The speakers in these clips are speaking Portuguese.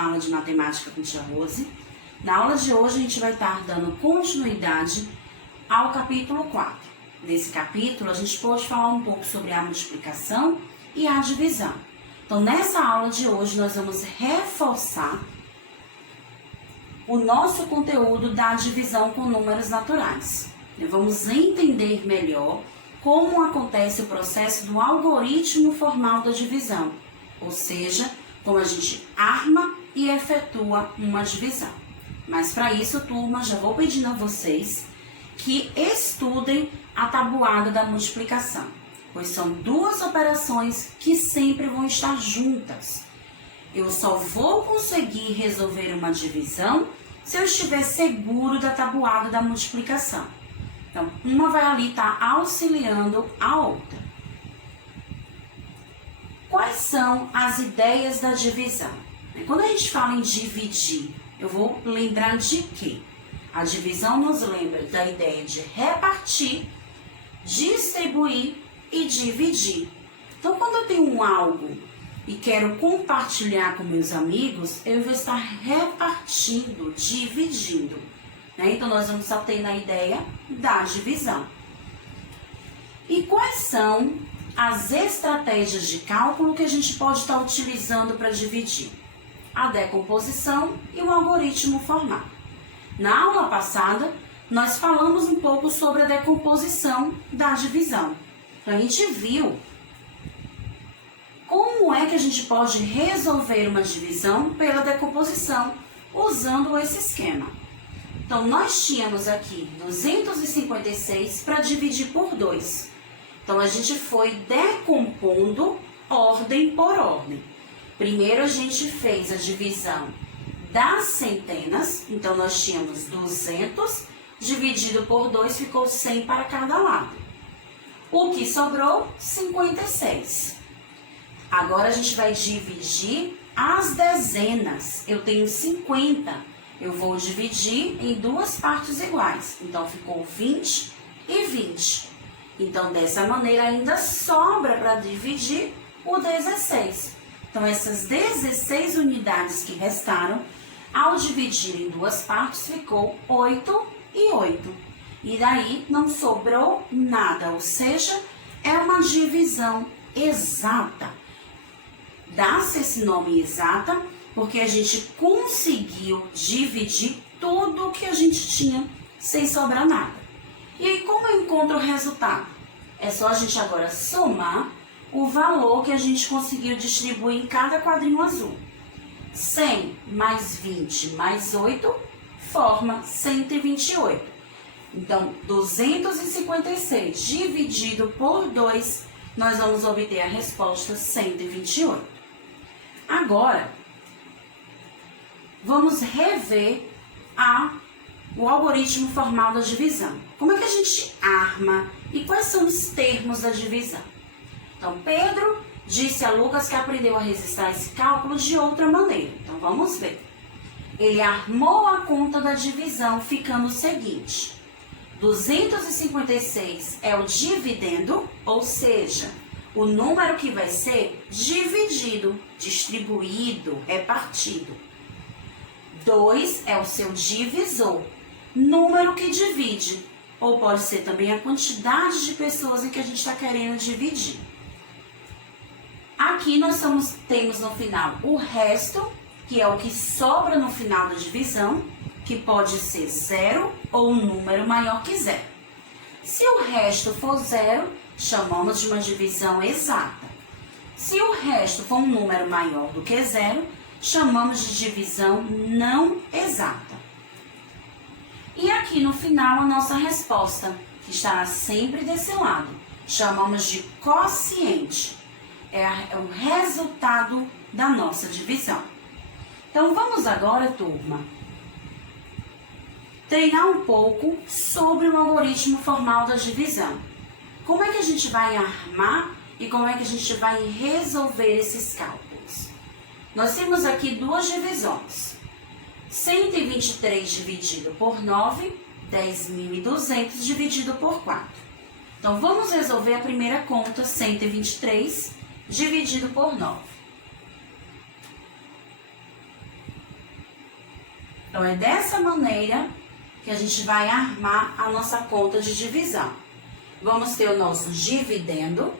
na aula de matemática com tia Rose. Na aula de hoje a gente vai estar dando continuidade ao capítulo 4. Nesse capítulo a gente pode falar um pouco sobre a multiplicação e a divisão. Então nessa aula de hoje nós vamos reforçar o nosso conteúdo da divisão com números naturais. Vamos entender melhor como acontece o processo do algoritmo formal da divisão, ou seja, como a gente arma e efetua uma divisão. Mas para isso, turma, já vou pedindo a vocês que estudem a tabuada da multiplicação, pois são duas operações que sempre vão estar juntas. Eu só vou conseguir resolver uma divisão se eu estiver seguro da tabuada da multiplicação. Então, uma vai ali estar auxiliando a outra. Quais são as ideias da divisão? Quando a gente fala em dividir, eu vou lembrar de quê? A divisão nos lembra da ideia de repartir, distribuir e dividir. Então, quando eu tenho algo e quero compartilhar com meus amigos, eu vou estar repartindo, dividindo. Então, nós vamos só ter na ideia da divisão. E quais são as estratégias de cálculo que a gente pode estar utilizando para dividir? A decomposição e o algoritmo formal. Na aula passada, nós falamos um pouco sobre a decomposição da divisão. Então, a gente viu como é que a gente pode resolver uma divisão pela decomposição usando esse esquema. Então, nós tínhamos aqui 256 para dividir por 2. Então, a gente foi decompondo ordem por ordem. Primeiro, a gente fez a divisão das centenas. Então, nós tínhamos 200 dividido por 2, ficou 100 para cada lado. O que sobrou? 56. Agora, a gente vai dividir as dezenas. Eu tenho 50. Eu vou dividir em duas partes iguais. Então, ficou 20 e 20. Então, dessa maneira, ainda sobra para dividir o 16. Então, essas 16 unidades que restaram, ao dividir em duas partes, ficou 8 e 8. E daí, não sobrou nada, ou seja, é uma divisão exata. Dá-se esse nome exata porque a gente conseguiu dividir tudo que a gente tinha sem sobrar nada. E aí, como eu encontro o resultado? É só a gente agora somar o valor que a gente conseguiu distribuir em cada quadrinho azul. 100 mais 20 mais 8 forma 128. Então, 256 dividido por 2, nós vamos obter a resposta 128. Agora, vamos rever o algoritmo formal da divisão. Como é que a gente arma e quais são os termos da divisão? Então, Pedro disse a Lucas que aprendeu a registrar esse cálculo de outra maneira. Então, vamos ver. Ele armou a conta da divisão ficando o seguinte: 256 é o dividendo, ou seja, o número que vai ser dividido, distribuído, repartido. 2 é o seu divisor, número que divide, ou pode ser também a quantidade de pessoas em que a gente está querendo dividir. Aqui nós temos no final o resto, que é o que sobra no final da divisão, que pode ser 0 ou um número maior que 0. Se o resto for 0, chamamos de uma divisão exata. Se o resto for um número maior do que 0, chamamos de divisão não exata. E aqui no final a nossa resposta, que estará sempre desse lado, chamamos de quociente. É o resultado da nossa divisão. Então vamos agora, turma, treinar um pouco sobre o algoritmo formal da divisão. Como é que a gente vai armar e como é que a gente vai resolver esses cálculos? Nós temos aqui duas divisões. 123 dividido por 9, 10.200 dividido por 4. Então, vamos resolver a primeira conta, 123 dividido por 9. Então, é dessa maneira que a gente vai armar a nossa conta de divisão. Vamos ter o nosso dividendo,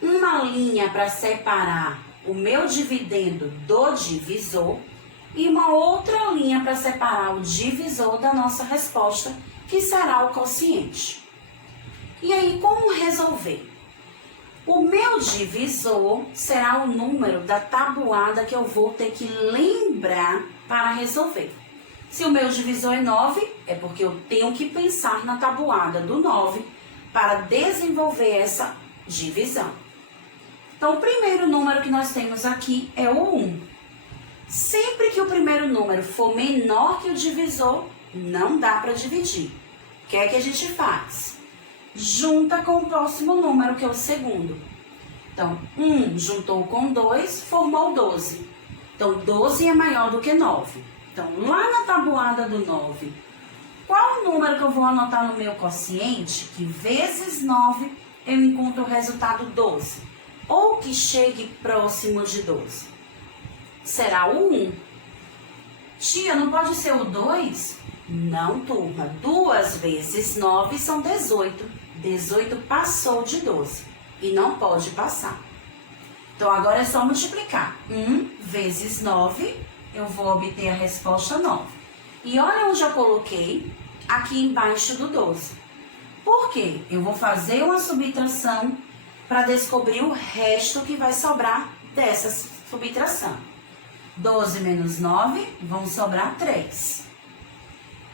uma linha para separar o meu dividendo do divisor e uma outra linha para separar o divisor da nossa resposta, que será o quociente. E aí, como resolver? O meu divisor será o número da tabuada que eu vou ter que lembrar para resolver. Se o meu divisor é 9, é porque eu tenho que pensar na tabuada do 9 para desenvolver essa divisão. Então, o primeiro número que nós temos aqui é o 1. Sempre que o primeiro número for menor que o divisor, não dá para dividir. O que é que a gente faz? Junta com o próximo número, que é o segundo. Então, 1 juntou com 2, formou 12. Então, 12 é maior do que 9. Então, lá na tabuada do 9, qual o número que eu vou anotar no meu quociente? Que vezes 9 eu encontro o resultado 12. Ou que chegue próximo de 12. Será o 1. Tia, não pode ser o 2? Não, turma. 2 vezes 9 são 18. 18 passou de 12 e não pode passar. Então, agora é só multiplicar. 1 vezes 9, eu vou obter a resposta 9. E olha onde eu coloquei aqui embaixo do 12. Por quê? Eu vou fazer uma subtração para descobrir o resto que vai sobrar dessa subtração. 12 menos 9 vão sobrar 3.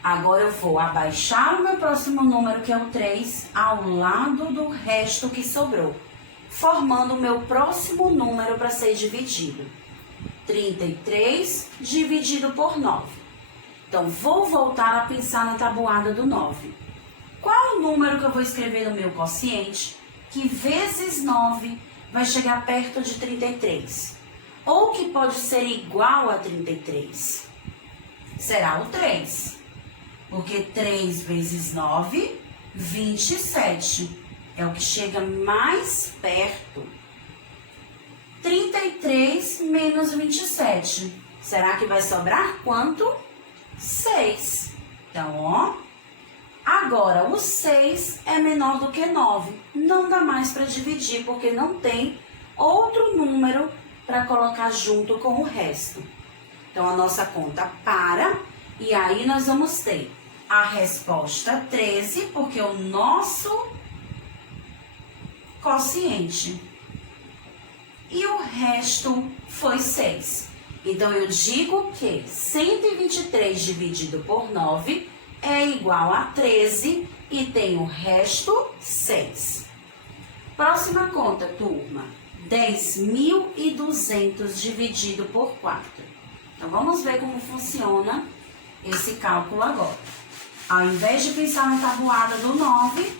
Agora eu vou abaixar o meu próximo número, que é o 3, ao lado do resto que sobrou, formando o meu próximo número para ser dividido. 33 dividido por 9. Então, vou voltar a pensar na tabuada do 9. Qual o número que eu vou escrever no meu quociente que vezes 9 vai chegar perto de 33? Ou que pode ser igual a 33? Será o 3. Porque 3 vezes 9, 27. É o que chega mais perto. 33 menos 27. Será que vai sobrar quanto? 6. Então, ó. Agora, o 6 é menor do que 9. Não dá mais para dividir, porque não tem outro número para colocar junto com o resto. Então, a nossa conta para. E aí, nós vamos ter a resposta 13, porque o nosso quociente. E o resto foi 6. Então, eu digo que 123 dividido por 9 é igual a 13 e tem o resto 6. Próxima conta, turma. 10.200 dividido por 4. Então, vamos ver como funciona esse cálculo agora. Ao invés de pensar na tabuada do 9,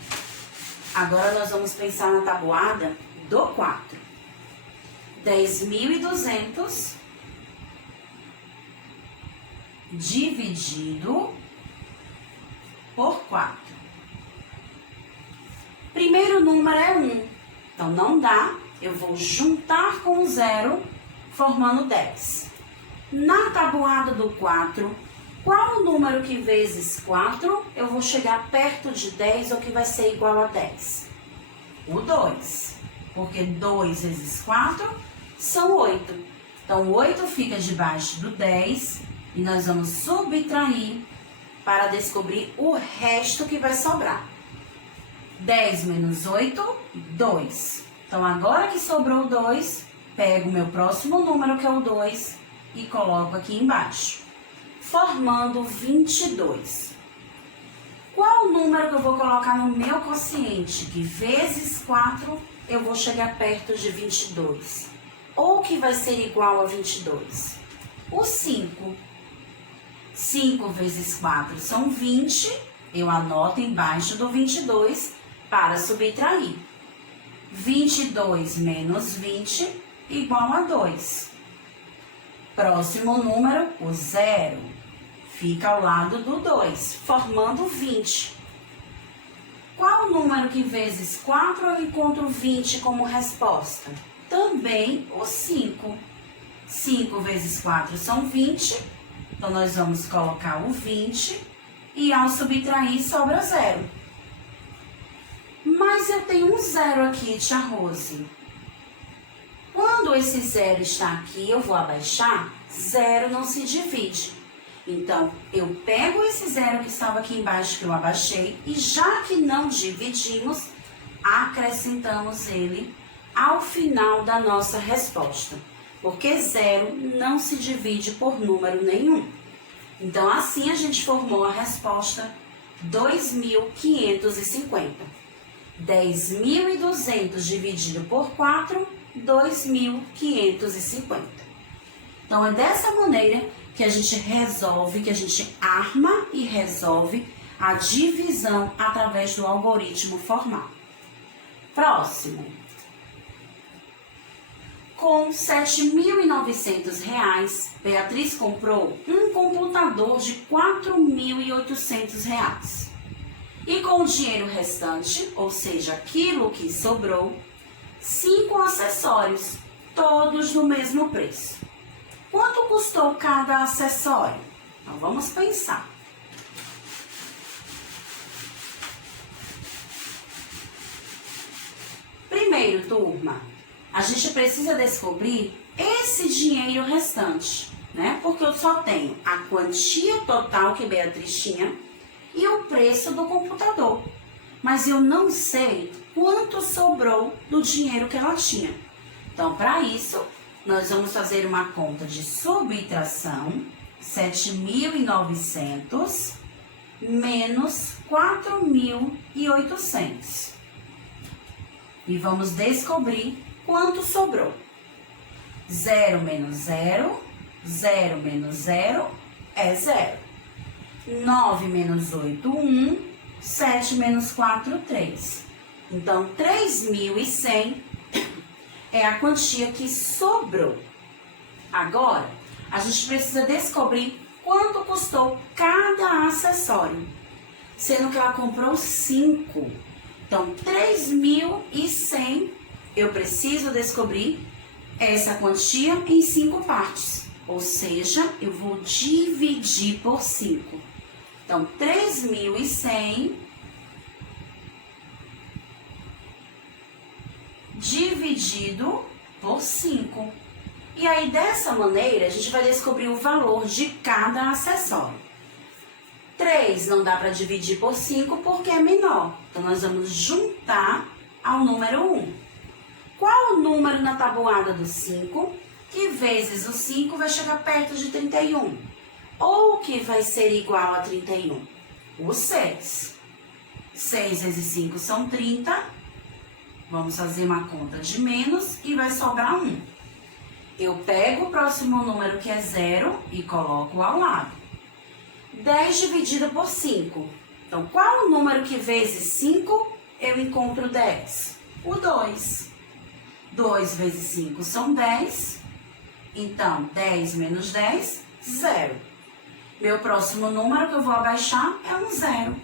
agora nós vamos pensar na tabuada do 4. 10.200 dividido por 4. Primeiro número é 1. Então, não dá. Eu vou juntar com o 0, formando 10. Na tabuada do 4, qual o número que vezes 4 eu vou chegar perto de 10 ou que vai ser igual a 10? O 2. Porque 2 vezes 4 são 8. Então, 8 fica debaixo do 10 e nós vamos subtrair para descobrir o resto que vai sobrar. 10 menos 8, 2. Então, agora que sobrou 2, pego o meu próximo número, que é o 2, e coloco aqui embaixo, formando 22. Qual o número que eu vou colocar no meu quociente? Que vezes 4 eu vou chegar perto de 22. Ou que vai ser igual a 22? O 5. 5 vezes 4 são 20. Eu anoto embaixo do 22 para subtrair. 22 menos 20 igual a 2. Próximo número, o 0. Fica ao lado do 2, formando 20. Qual o número que vezes 4 eu encontro 20 como resposta? Também o 5. 5 vezes 4 são 20. Então, nós vamos colocar o 20 e ao subtrair sobra 0. Mas eu tenho um 0 aqui, tia Rose. Quando esse 0 está aqui, eu vou abaixar, 0 não se divide. Então, eu pego esse 0 que estava aqui embaixo, que eu abaixei, e já que não dividimos, acrescentamos ele ao final da nossa resposta. Porque 0 não se divide por número nenhum. Então, assim a gente formou a resposta 2.550. 10.200 dividido por 4, 2.550. Então, é dessa maneira que a gente resolve, que a gente arma e resolve a divisão através do algoritmo formal. Próximo. Com R$ 7.900, Beatriz comprou um computador de R$ 4.800. E com o dinheiro restante, ou seja, aquilo que sobrou, 5 acessórios, todos no mesmo preço. Quanto custou cada acessório? Então, vamos pensar. Primeiro, turma, a gente precisa descobrir esse dinheiro restante, né? Porque eu só tenho a quantia total que Beatriz tinha e o preço do computador. Mas eu não sei quanto sobrou do dinheiro que ela tinha. Então, para isso, nós vamos fazer uma conta de subtração, 7.900 menos 4.800. E vamos descobrir quanto sobrou. 0 menos 0, 0 menos 0 é 0. 9 menos 8, 1. 7 menos 4, 3. Então, 3.100 é a quantia que sobrou. Agora, a gente precisa descobrir quanto custou cada acessório. Sendo que ela comprou 5. Então, 3.100, eu preciso descobrir essa quantia em 5 partes. Ou seja, eu vou dividir por 5. Então, 3.100 dividido por 5. E aí, dessa maneira, a gente vai descobrir o valor de cada acessório. 3 não dá para dividir por 5 porque é menor. Então, nós vamos juntar ao número 1. Qual o número na tabuada do 5 que vezes o 5 vai chegar perto de 31? Ou que vai ser igual a 31? O 6. 6 vezes 5 são 30. Vamos fazer uma conta de menos e vai sobrar 1. Eu pego o próximo número que é 0 e coloco ao lado. 10 dividido por 5. Então, qual o número que vezes 5 eu encontro 10? O 2. 2 vezes 5 são 10. Então, 10 menos 10, 0. Meu próximo número que eu vou abaixar é um 0.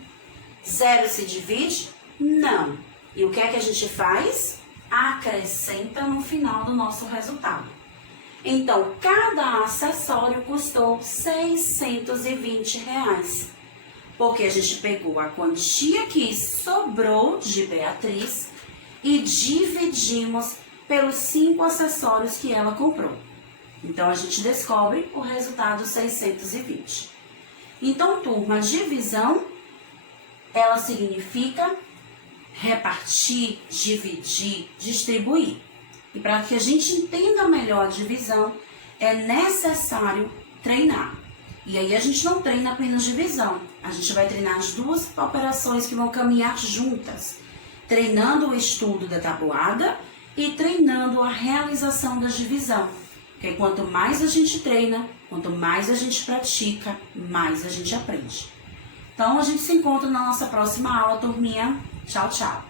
0 se divide? Não. E o que é que a gente faz? Acrescenta no final do nosso resultado. Então, cada acessório custou R$ 620. Porque a gente pegou a quantia que sobrou de Beatriz e dividimos pelos 5 acessórios que ela comprou. Então, a gente descobre o resultado 620. Então, turma, divisão, ela significa repartir, dividir, distribuir. E para que a gente entenda melhor a divisão, é necessário treinar. E aí, a gente não treina apenas divisão. A gente vai treinar as duas operações que vão caminhar juntas. Treinando o estudo da tabuada e treinando a realização da divisão. Porque quanto mais a gente treina, quanto mais a gente pratica, mais a gente aprende. Então, a gente se encontra na nossa próxima aula, turminha. Tchau, tchau.